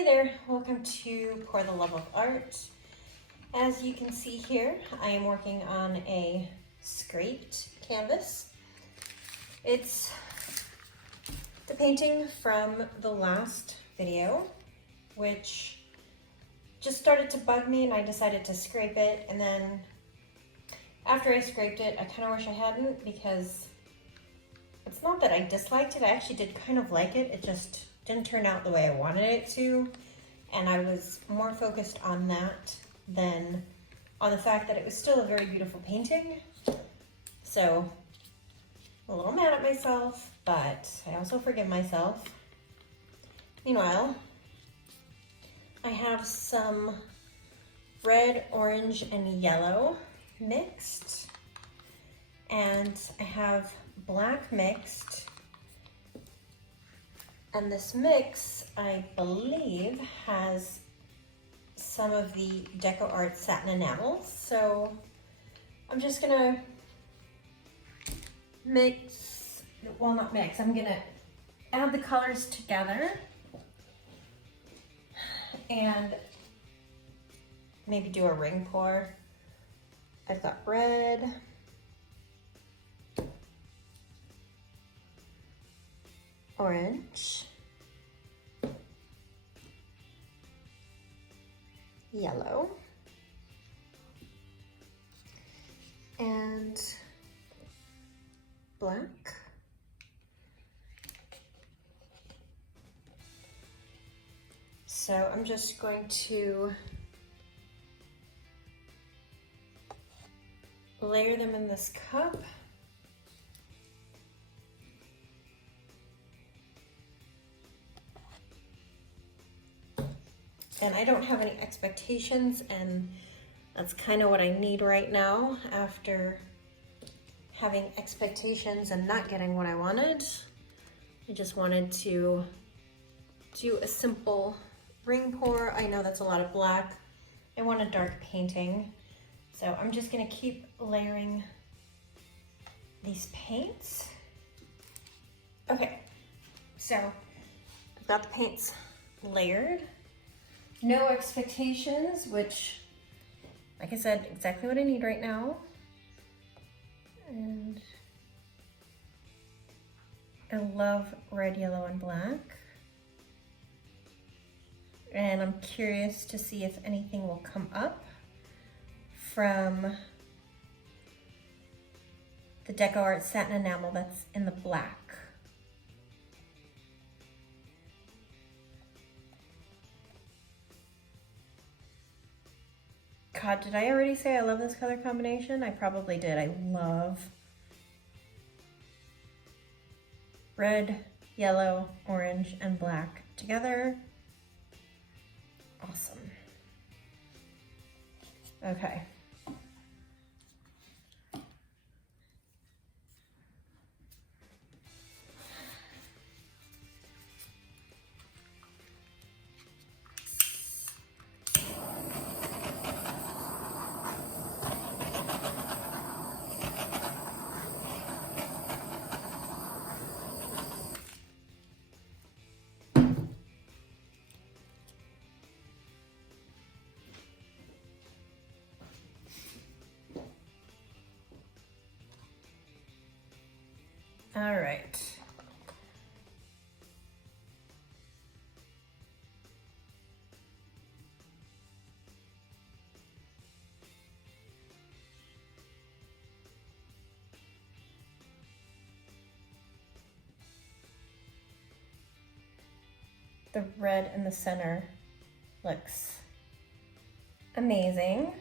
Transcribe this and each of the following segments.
Hey there, welcome to Pour the Love of Art. As you can see here, I am working on a scraped canvas. It's the painting from the last video, which just started to bug me and I decided to scrape it. And then after I scraped it, I kind of wish I hadn't, because it's not that I disliked it, I actually did kind of like it. It just didn't turn out the way I wanted it to. And I was more focused on that than on the fact that it was still a very beautiful painting. So I'm a little mad at myself, but I also forgive myself. Meanwhile, I have some red, orange, and yellow mixed, and I have black mixed. And this mix, I believe, has some of the DecoArt satin enamel. So I'm just gonna mix, well, not mix, I'm gonna add the colors together and maybe do a ring pour. I've got red, orange, yellow, and black. So I'm just going to layer them in this cup. And I don't have any expectations, and that's kind of what I need right now after having expectations and not getting what I wanted. I just wanted to do a simple ring pour. I know that's a lot of black. I want a dark painting. So I'm just gonna keep layering these paints. Okay, so I've got the paints layered. No expectations, which, like I said, exactly what I need right now. And I love red, yellow, and black. And I'm curious to see if anything will come up from the DecoArt satin enamel that's in the black. God, did I already say I love this color combination? I probably did. I love red, yellow, orange, and black together. Awesome. Okay. All right. The red in the center looks amazing.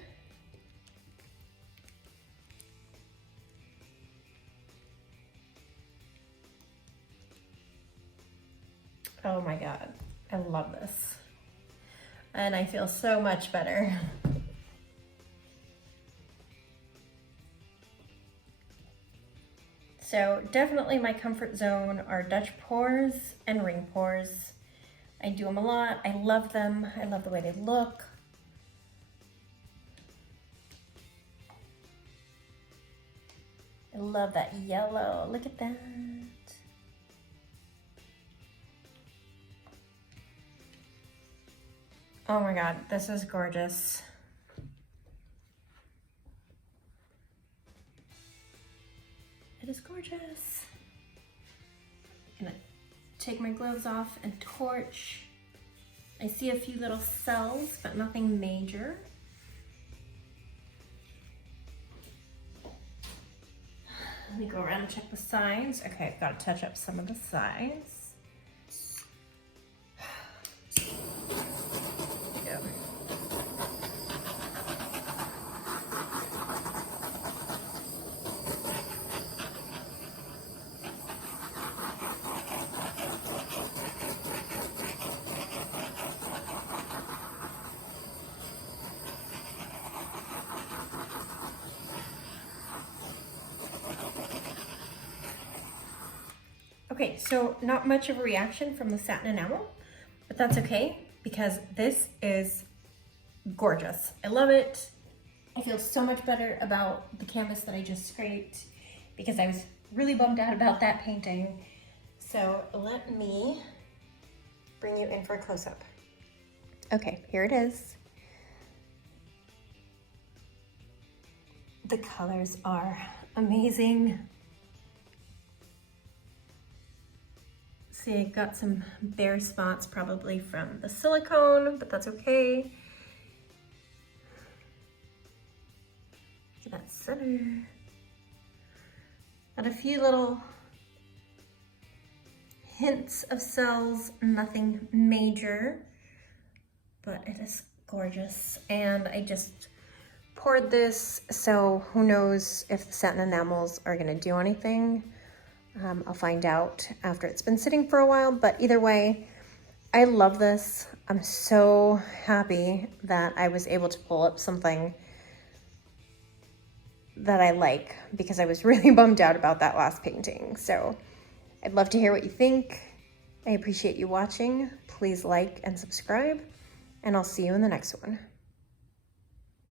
Oh my God, I love this. And I feel so much better. So definitely my comfort zone are Dutch pours and ring pours. I do them a lot. I love them. I love the way they look. I love that yellow. Look at that. Oh my God, this is gorgeous. It is gorgeous. I'm gonna take my gloves off and torch. I see a few little cells, but nothing major. Let me go around and check the sides. Okay, I've got to touch up some of the sides. Yeah. Okay, so not much of a reaction from the satin enamel, but that's okay because this is gorgeous. I love it. I feel so much better about the canvas that I just scraped because I was really bummed out about that painting. So let me bring you in for a close-up. Okay, here it is. The colors are amazing. See, I got some bare spots probably from the silicone, but that's okay. Look at that center. Got a few little hints of cells, nothing major, but it is gorgeous. And I just poured this, so who knows if the satin enamels are gonna do anything. I'll find out after it's been sitting for a while, but either way, I love this. I'm so happy that I was able to pull up something that I like because I was really bummed out about that last painting. So I'd love to hear what you think. I appreciate you watching. Please like and subscribe, and I'll see you in the next one.